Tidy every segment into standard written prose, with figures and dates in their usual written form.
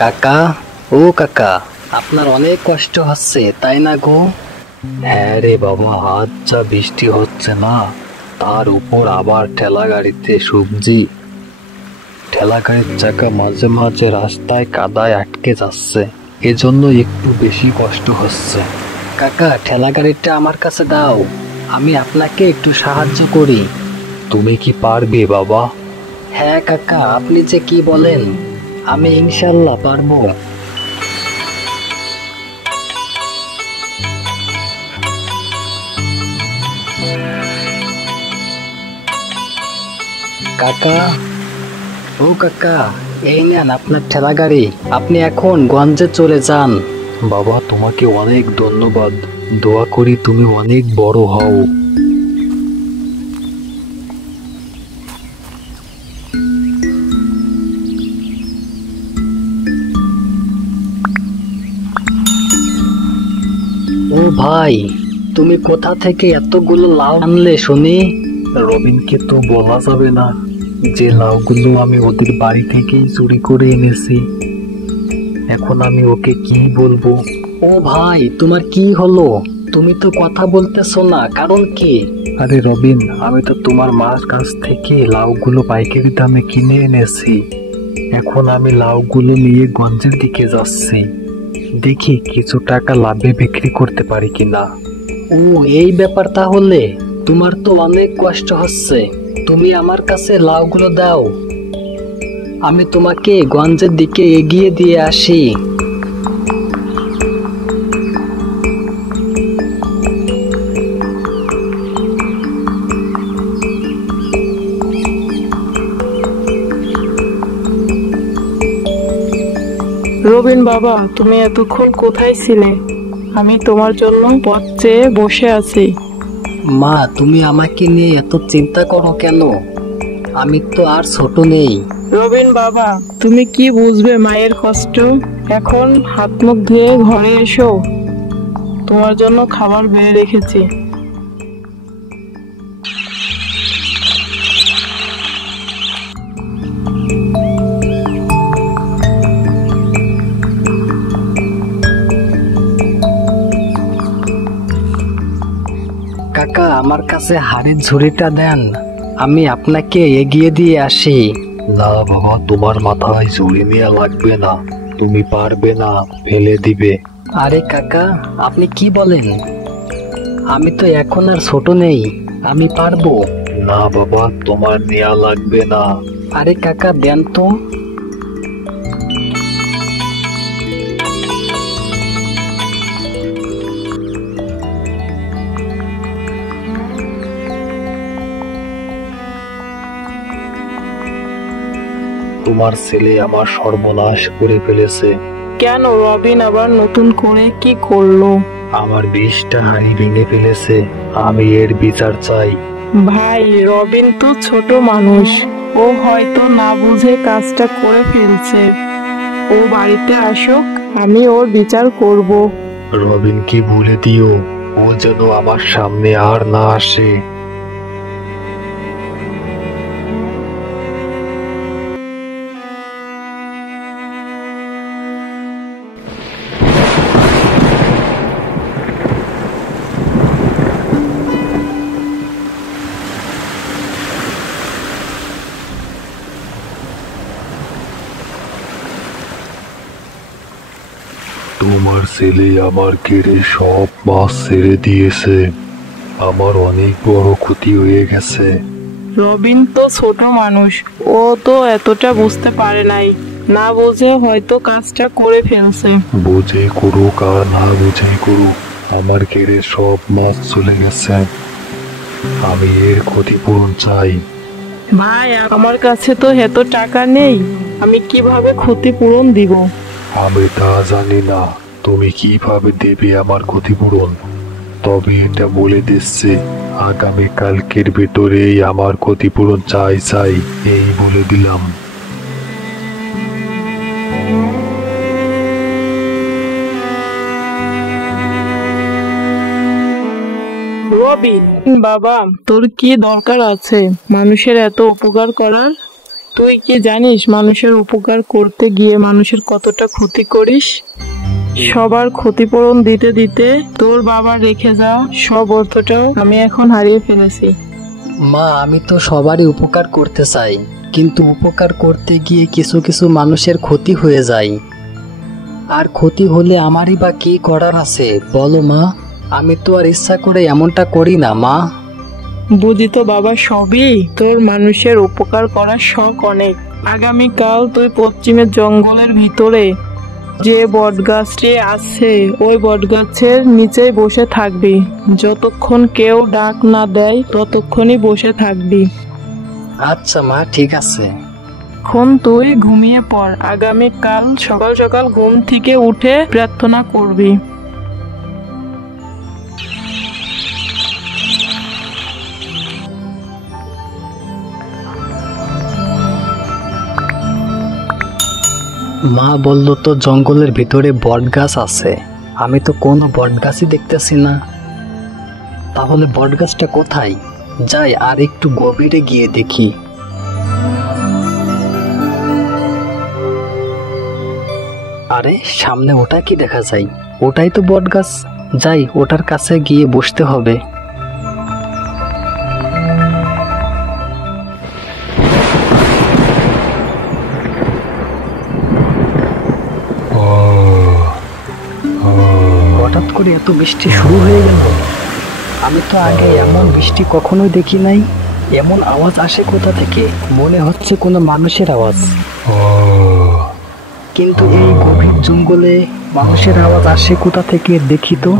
কাকা, ও কাকা, আপনার অনেক কষ্ট হচ্ছে তাই না গো? হ্যাঁ রে বাবা, আজ যা বৃষ্টি হচ্ছে না, তার উপর আবার ঠেলা গাড়িতে সবজি। ঠেলা গাড়ির চাকা মাঝে মাঝে রাস্তায় কাদায় আটকে যাচ্ছে, এজন্য একটু বেশি কষ্ট হচ্ছে। কাকা, ঠেলা গাড়িটা আমার কাছে দাও, আমি আপনাকে একটু সাহায্য করি। তুমি কি পারবে বাবা? হ্যাঁ কাকা, আপনি যে কি বলেন, আমি ইনশাল্লাহ পারবো। কাকা, ও কাকা, এই নেন আপনার ঠেলা গাড়ি, আপনি এখন গঞ্জে চলে যান। বাবা, তোমাকে অনেক ধন্যবাদ, দোয়া করি তুমি অনেক বড় হও। ও ভাই, তুমি কোথা থেকে এতগুলো লাউ আনলে শুনি? রবিনকে তো বলা যাবে না যে লাউগুলো আমি ওদের বাড়ি থেকেই চুরি করে এনেছি। এখন আমি ওকে কি বলবো? ও ভাই, তোমার কি হলো? তুমি তো কথা বলতেছো না, কারণ কি? আরে রবিন, আমি তো তোমার মার কাছ থেকে লাউগুলো পাইকারি দামে কিনে এনেছি। এখন আমি লাউগুলো নিয়ে গঞ্জের দিকে যাচ্ছি, দেখি কিছু টাকা লাভে বিক্রি করতে পারি কিনা। ও, এই ব্যাপার তাহলে? তোমার তো অনেক কষ্ট হচ্ছে, তুমি আমার কাছে লাউগুলো দাও, আমি তোমাকে গঞ্জের দিকে এগিয়ে দিয়ে আসি। রবিন বাবা, তুমি এতক্ষণ কোথায় ছিলে? আমি তোমার জন্য পথ চেয়ে বসে আছি। মা, তুমি আমাকে নিয়ে এত চিন্তা করো কেন? আমি তো আর ছোট নেই। রবিন বাবা, তুমি কি বুঝবে মায়ের কষ্ট? এখন হাত মুখ ধুয়ে ঘরে এসো, তোমার জন্য খাবার বেড়ে রেখেছি। কাকা, আমার কাছে হাড়ির ঝুড়িটা দেন, আমি আপনাকে এগিয়ে দিয়ে আসি। না বাবা, তোমার মাথায় ঝুড়ি নেওয়া লাগবে না, তুমি পারবে না, ফেলে দিবে। আরে কাকা, আপনি কি বলেন? আমি তো এখন আর ছোট নেই, আমি পারবো। না বাবা, তোমার নেওয়া লাগবে না। আরে কাকা, দেন তো। তোমার ছেলে আমার সর্বনাশ করে ফেলেছে। কেন রবিন আবার নতুন করে কি করলো? আমার 20টা হাঁড়ি ভেঙে ফেলেছে, আমি এর বিচার চাই। ভাই, রবিন তো ছোট মানুষ, ও হয়তো না বুঝে কাজটা করে ফেলছে। ও বাড়িতে আসুক, আমি ওর বিচার করব। রবিনকে ভুলে দিও, ও যেন আমার সামনে আর না আসে। তোমার ছেলে আমার কেড়ে সব মাছ ছেড়ে দিয়েছে, আমার অনেক বড় ক্ষতি হয়ে গেছে। রবিন তো ছোট মানুষ, ও তো এতটা বুঝতে পারে নাই, না বুঝে হয়তো কাজটা করে ফেলছে। বুঝে করুক আর না বুঝে করুক, আমার কেড়ে সব মাছ চলে গেছে, আমি এর ক্ষতিপূরণ চাই। ভাই, আমার কাছে তো এত টাকা নেই, আমি কিভাবে ক্ষতিপূরণ দিব? আমি তা জানি না, তুমি কিভাবে দেবে আমার ক্ষতিপূরণ, তবে এটা বলে দিচ্ছে আগামী কালকের ভেতরেই আমার ক্ষতিপূরণ চাই চাই, এই বলে দিলাম। রবিন বাবা, তোর কি দরকার আছে মানুষের এত উপকার করার? তুই কি জানিস মানুষের উপকার করতে গিয়ে মানুষের কতটা ক্ষতি করিস? সবার ক্ষতিপূরণ দিতে দিতে তোর বাবা রেখে যাওয়া সব অর্থটাও আমি এখন হারিয়ে ফেলেছি। মা, আমি তো সবারই উপকার করতে চাই, কিন্তু উপকার করতে গিয়ে কিছু কিছু মানুষের ক্ষতি হয়ে যায়। আর ক্ষতি হলে আমারই বা কি করার আছে বলো মা? আমি তো আর ইচ্ছা করে এমনটা করি না মা। বুঝি তো বাবা, সবই তোর মানুষের উপকার করার শখ অনেক। আগামীকাল তুই পশ্চিমের জঙ্গলের ভিতরে যে বটগাছটি আছে ওই বটগাছের নিচেই বসে থাকবি। যতক্ষণ কেউ ডাক না দেয় ততক্ষণই বসে থাকবি। আচ্ছা মা, ঠিক আছে। এখন তুই ঘুমিয়ে পড়, আগামীকাল সকাল সকাল ঘুম থেকে উঠে প্রার্থনা করবি। মা বললো তো জঙ্গলের ভিতরে বটগাছ আছে, আমি তো কোনো বটগাছই দেখতেছি না। তাহলে বটগাছটা কোথায়? যাই আর একটু গভীরে গিয়ে দেখি। আরে সামনে ওটা কি দেখা যায়? ওটাই তো বটগাছ। যাই, ওটার কাছে গিয়ে বসতে হবে। হঠাৎ করে এত বৃষ্টি শুরু হয়ে গেল। আমি তো আগে এমন বৃষ্টি কখনোই দেখি নাই। এমন আওয়াজ আসে কোথা থেকে? মনে হচ্ছে কোনো মানুষের আওয়াজ, কিন্তু এই গভীর জঙ্গলে মানুষের আওয়াজ আসে কোথা থেকে দেখি তো।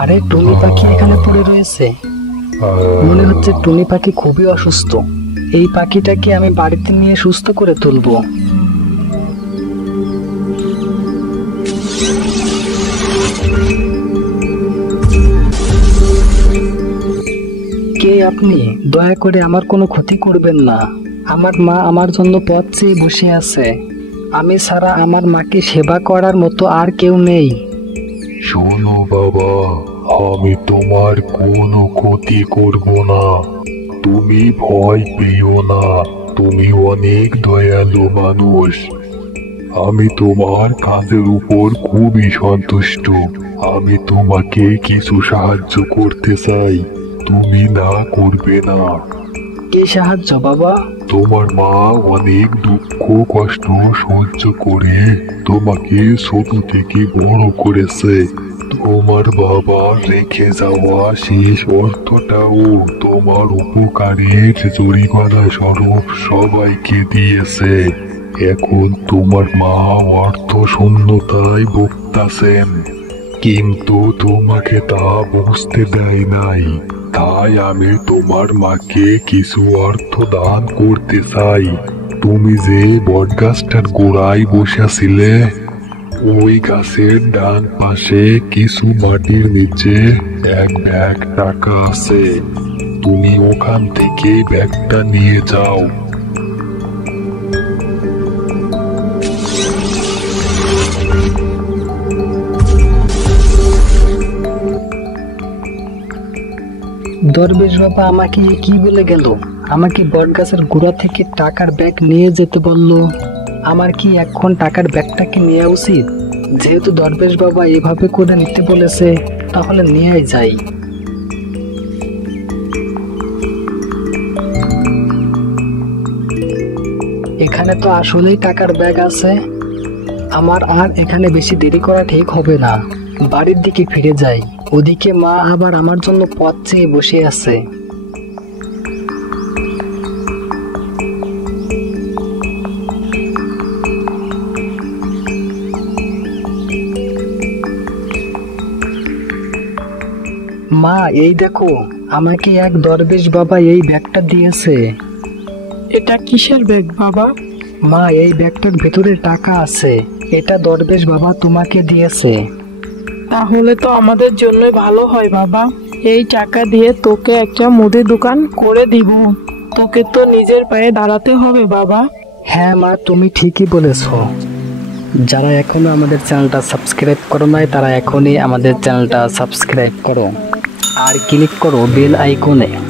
আরে টুনি পাখি এখানে পড়ে রয়েছে। মনে হচ্ছে টুনি পাখি খুবই অসুস্থ। এই পাখিটাকে আমি বাড়িতে নিয়ে সুস্থ করে তুলবো। কে আপনি? দয়া করে আমার কোনো ক্ষতি করবেন না। আমার মা আমার জন্য পথ চেয়ে বসে আছে। আমি ছাড়া আমার মাকে সেবা করার মতো আর কেউ নেই। শোনো বাবা, আমি তোমার কোনো ক্ষতি করব না। তুমি ভয় পেও না, তুমি অনেক দয়ালু মানুষ। আমি তোমার কাজের উপর খুবই সন্তুষ্ট। আমি তোমাকে কিছু সাহায্য করতে চাই, তুমি না করবে না? কি সাহায্য বাবা? তোমার মা অনেক দুঃখ কষ্ট সহ্য করে তোমাকে ছোট থেকে বড় করেছে। তোমার বাবা রেখে যাওয়া শেষ অর্থটাও তোমার উপকারের জরিমানা স্বরূপ সবাইকে দিয়েছে। এখন তোমার মা অর্থ শূন্যতায় ভুগতাছেন, কিন্তু তোমাকে তা বুঝতে দেয় নাই। তাই আমি তোমার মাকে কিছু অর্থ দান করতে চাই। তুমি যে বটগাছটার গোড়ায় বসেছিলে, ওই গাছের ডান পাশে কিছু মাটির নিচে এক ব্যাগ টাকা আছে। তুমি ওখান থেকে ব্যাগটা নিয়ে যাও। দরবেশ বাবা আমাকে কি বলে গেল? আমাকে বটগাছের গোড়া থেকে টাকার ব্যাগ নিয়ে যেতে বলল। আমার কি এখন টাকার ব্যাগটাকে নেওয়া উচিত? যেহেতু দরবেশ বাবা এভাবে করে নিতে বলেছে, তাহলে নিয়েই যাই। এখানে তো আসলেই টাকার ব্যাগ আছে। আমার আর এখানে বেশি দেরি করা ঠিক হবে না। বাড়ির দিকে ফিরে যাই। ওদিকে মা আবার আমার জন্য পথ চেয়ে বসে আছে। মা, এই দেখো, আমাকে এক দরবেশ বাবা এই ব্যাগটা দিয়েছে। এটা কিসের ব্যাগ বাবা? মা, এই ব্যাগটার ভেতরে টাকা আছে। এটা দরবেশ বাবা তোমাকে দিয়েছে। তাহলে তো আমাদের জন্য ভালো হয় বাবা। এই টাকা দিয়ে তোকে একটা মুদি দোকান করে দিব। তোকে তো নিজের পায়ে দাঁড়াতে হবে বাবা। হ্যাঁ মা, তুমি ঠিকই বলেছ। যারা এখনো আমাদের চ্যানেলটা সাবস্ক্রাইব করো নাই তারা এখনই আমাদের চ্যানেলটা সাবস্ক্রাইব করো আর ক্লিক করো বেল আইকনে।